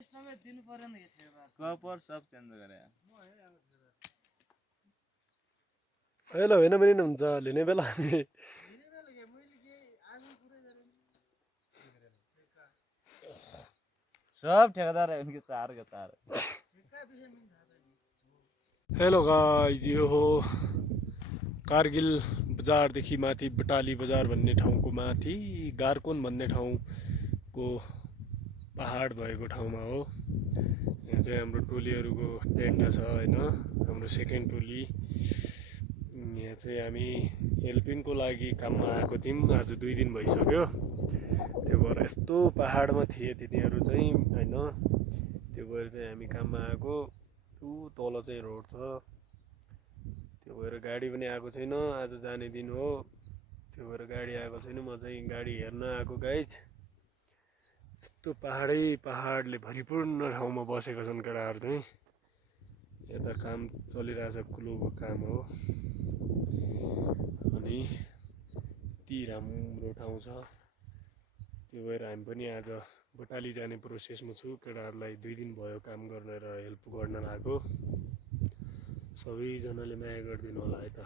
Copper सब change गरे hello होइन पनि हुन्छ लिने बेला हामी सब ठेकेदार है उनके चार के चार हेलो गाइज यो हो कारगिल बजारदेखि माथि बटाली बजार भन्ने ठाउँको माथि गारकोन भन्ने ठाउँको पहाड भएको ठाउँमा हो। यहाँ चाहिँ हाम्रो टोलीहरूको टेन्ट छ होइन, हाम्रो सेकेन्ड टोली। यहाँ चाहिँ हामी हेल्पिङको लागि काममा आएको थियौँ। आज 2 दिन भइसक्यो। त्यो भएर यस्तो पहाडमा थिए तिनीहरू चाहिँ होइन, त्यो भएर चाहिँ हामी काममा आएको। ऊ तल चाहिँ रोड छ, त्यो भएर गाडी पनि आएको छैन। आज जाने दिन हो, त्यो भएर गाडी आएको छैन। म चाहिँ गाडी हेर्न आएको गाइज। यस्तो पहाडले भरिपूर्ण ठाउँमा बसेका छन् केटाहरू चाहिँ। यता काम चलिरहेछ, कुलोको काम हो। अनि यति राम्रो ठाउँ छ, त्यो भएर हामी पनि आज बटाली जाने प्रोसेसमा छु। केटाहरूलाई 2 दिन भयो काम गरेर हेल्प गर्न लागेको। सबैजनाले माया गरिदिनु होला है त।